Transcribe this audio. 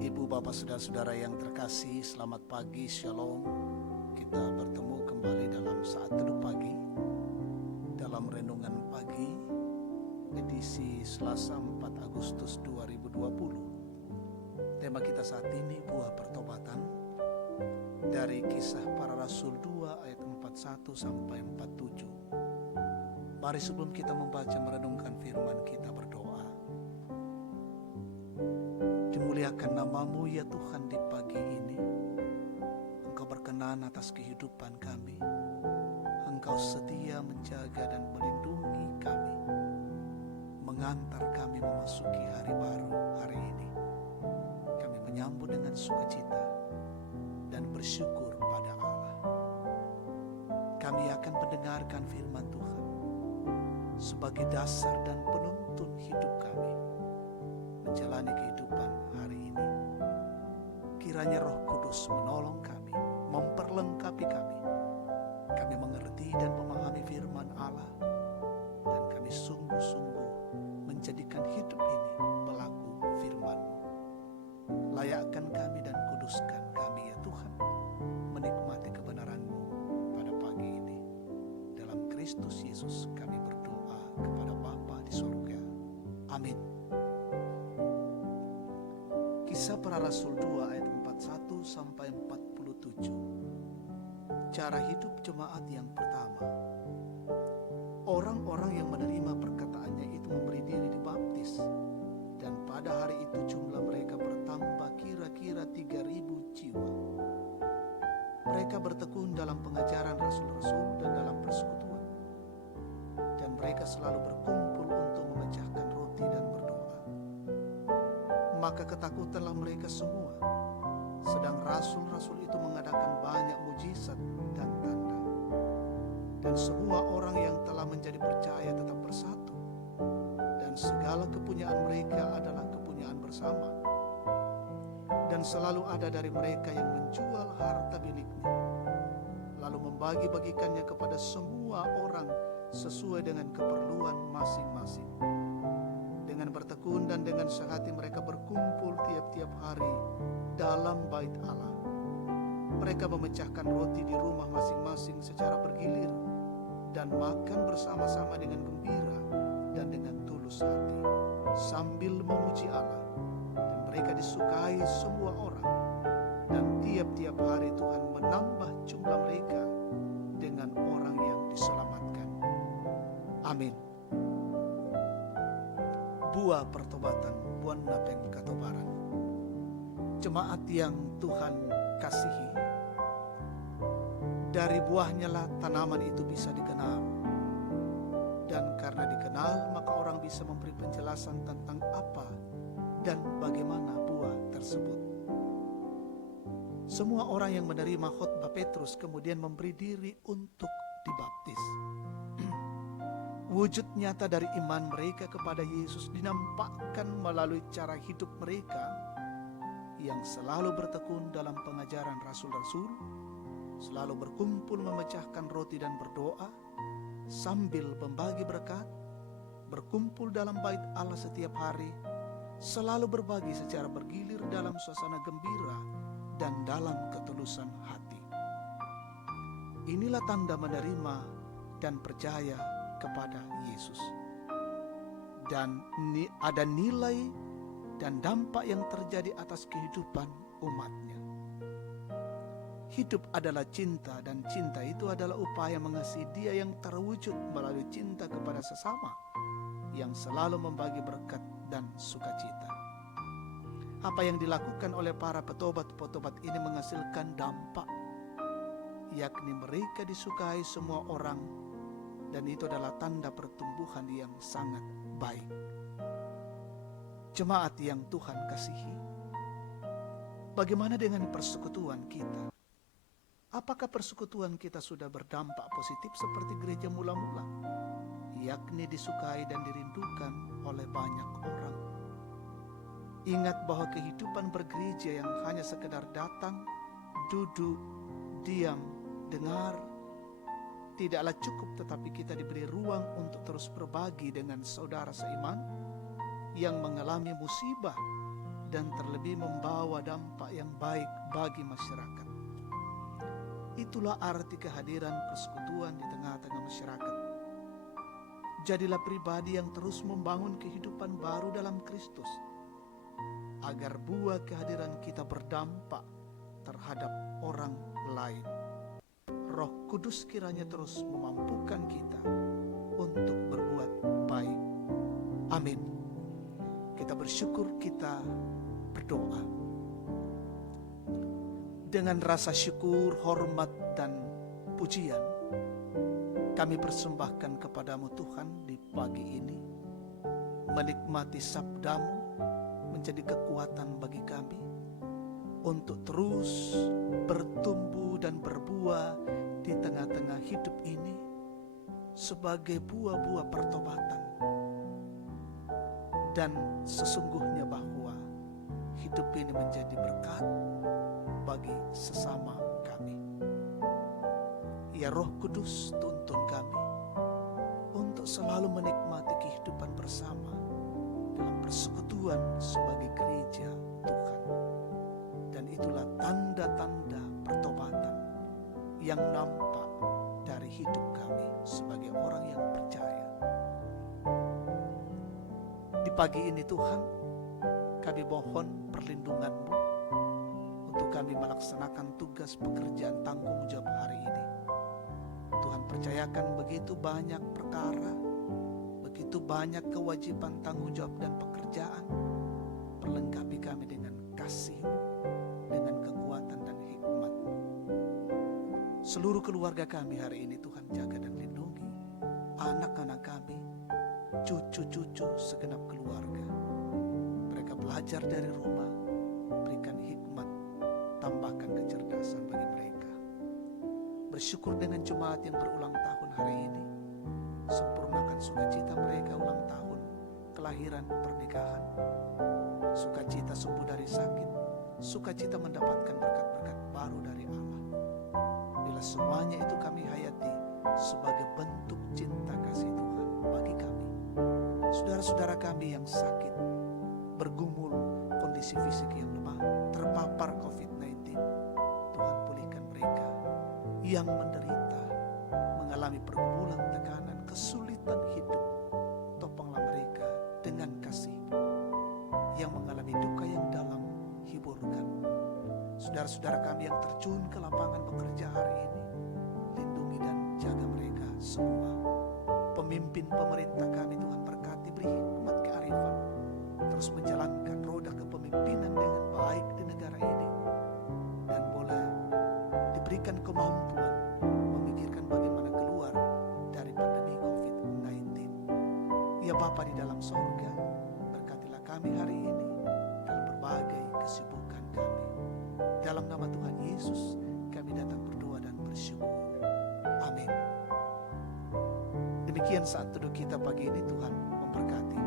Ibu, Bapak, Saudara-saudara yang terkasih, selamat pagi, Shalom. Kita bertemu kembali dalam saat teduh pagi, dalam renungan pagi, edisi Selasa 4 Agustus 2020. Tema kita saat ini, buah pertobatan, dari Kisah Para Rasul 2 ayat 41 sampai 47. Mari sebelum kita membaca merenungkan firman, kita berdoa. Dimuliakan namamu ya Tuhan di pagi ini. Engkau berkenan atas kehidupan kami. Engkau setia menjaga dan melindungi kami, mengantar kami memasuki hari baru hari ini. Kami menyambut dengan sukacita dan bersyukur pada Allah. Kami akan mendengarkan firman Tuhan sebagai dasar dan penuntun hidup kami menjalani kehidupan hari ini. Kiranya Roh Kudus menolong kami, memperlengkapi kami. Kami mengerti dan memahami firman Allah, dan kami sungguh-sungguh menjadikan hidup ini pelaku firman-Mu. Layakkan kami dan kuduskan kami ya Tuhan, menikmati kebenaran-Mu pada pagi ini. Dalam Kristus Yesus kami berdoa kepada Bapa di surga. Amin. Kisah Para Rasul 2 ayat 41 sampai 47. Cara hidup jemaat yang pertama. Orang-orang yang menerima perkataannya itu memberi diri dibaptis, dan pada hari itu jumlah mereka bertambah kira-kira 3.000 jiwa. Mereka bertekun dalam pengajaran rasul-rasul dan dalam persekutuan, dan mereka selalu berkumpul untuk memecahkan roti dan berdoa. Maka ketakutanlah mereka semua, sedang rasul-rasul itu mengadakan banyak mujizat dan tanda. Dan semua orang yang telah menjadi percaya tetap bersatu, dan segala kepunyaan mereka adalah kepunyaan bersama. Dan selalu ada dari mereka yang menjual harta miliknya, lalu membagi-bagikannya kepada semua orang sesuai dengan keperluan masing-masing. Dengan bertekun dan dengan sehati mereka berkumpul tiap-tiap hari dalam bait Allah. Mereka memecahkan roti di rumah masing-masing secara bergilir dan makan bersama-sama dengan gembira dan dengan tulus hati sambil memuji Allah. Dan mereka disukai semua orang, dan tiap-tiap hari Tuhan menambah jumlah mereka dengan orang yang diselamatkan. Amin. Buah pertobatan, buan napeng katobaran. Jemaat yang Tuhan kasihi, dari buahnya lah tanaman itu bisa dikenal. Dan karena dikenal, maka orang bisa memberi penjelasan tentang apa dan bagaimana buah tersebut. Semua orang yang menerima khotbah Petrus kemudian memberi diri untuk dibaptis. Wujud nyata dari iman mereka kepada Yesus dinampakkan melalui cara hidup mereka yang selalu bertekun dalam pengajaran rasul-rasul, selalu berkumpul memecahkan roti dan berdoa, sambil membagi berkat, berkumpul dalam bait Allah setiap hari, selalu berbagi secara bergilir dalam suasana gembira dan dalam ketulusan hati. Inilah tanda menerima dan percaya kepada Yesus. Dan ada nilai dan dampak yang terjadi atas kehidupan umatnya. Hidup adalah cinta, dan cinta itu adalah upaya mengasihi Dia yang terwujud melalui cinta kepada sesama, yang selalu membagi berkat dan sukacita. Apa yang dilakukan oleh para petobat-petobat ini menghasilkan dampak, yakni mereka disukai semua orang, dan itu adalah tanda pertumbuhan yang sangat baik. Jemaat yang Tuhan kasihi, bagaimana dengan persekutuan kita? Apakah persekutuan kita sudah berdampak positif seperti gereja mula-mula, yakni disukai dan dirindukan oleh banyak orang? Ingat bahwa kehidupan bergereja yang hanya sekedar datang, duduk, diam, dengar, tidaklah cukup, tetapi kita diberi ruang untuk terus berbagi dengan saudara seiman yang mengalami musibah dan terlebih membawa dampak yang baik bagi masyarakat. Itulah arti kehadiran persekutuan di tengah-tengah masyarakat. Jadilah pribadi yang terus membangun kehidupan baru dalam Kristus, agar buah kehadiran kita berdampak terhadap orang lain. Roh Kudus kiranya terus memampukan kita untuk berbuat baik. Amin. Kita bersyukur, kita berdoa. Dengan rasa syukur, hormat, dan pujian, kami persembahkan kepadamu Tuhan di pagi ini. Menikmati sabdamu menjadi kekuatan bagi kami untuk terus bertumbuh dan berbuah di tengah-tengah hidup ini sebagai buah-buah pertobatan. Dan sesungguhnya bahwa hidup ini menjadi berkat bagi sesama kami. Ya Roh Kudus, tuntun kami untuk selalu menikmati kehidupan bersama dalam persekutuan sebagai gereja Tuhan. Dan itulah tanda-tanda pertobatan yang nampak dari hidup kami sebagai orang yang percaya. Di pagi ini Tuhan, kami mohon perlindungan-Mu untuk kami melaksanakan tugas pekerjaan tanggung jawab hari ini. Tuhan percayakan begitu banyak perkara, begitu banyak kewajiban tanggung jawab dan pekerjaan. Perlengkapi kami dengan kasih-Mu, dengan kekuatan dan hikmat-Mu. Seluruh keluarga kami hari ini Tuhan jaga dan lindungi. Anak-anak kami, cucu-cucu segenap keluarga. Mereka belajar dari rumah, berikan hikmat, tambahkan kecerdasan bagi mereka. Bersyukur dengan jemaat yang berulang tahun hari ini. Sempurnakan sukacita mereka ulang tahun, kelahiran, pernikahan. Sukacita sembuh dari sakit, sukacita mendapatkan berkat-berkat baru dari Allah. Bila semuanya itu kami hayati sebagai bentuk cinta kasih Tuhan bagi kami. Saudara-saudara kami yang sakit, bergumul kondisi fisik yang lemah, terpapar COVID-19, Tuhan pulihkan mereka. Yang menderita, mengalami pergumulan, tekanan, kesulitan hidup, topanglah mereka dengan kasih-Mu. Yang mengalami duka yang dalam, hiburkan. Saudara-saudara kami yang terjun ke lapangan bekerja hari ini, lindungi dan jaga mereka semua. Pemimpin pemerintah kami Tuhan berkati, beri hikmat kearifan, terus menjalankan roda kepemimpinan dengan baik di negara ini, dan boleh diberikan kemampuan memikirkan bagaimana keluar dari pandemi COVID-19. Ya Bapa di dalam sorga, berkatilah kami hari ini dalam berbagai kesibukan kami. Dalam nama Tuhan Yesus kami datang berdoa dan bersyukur. Amin. Demikian saat teduh kita pagi ini, Tuhan memberkati.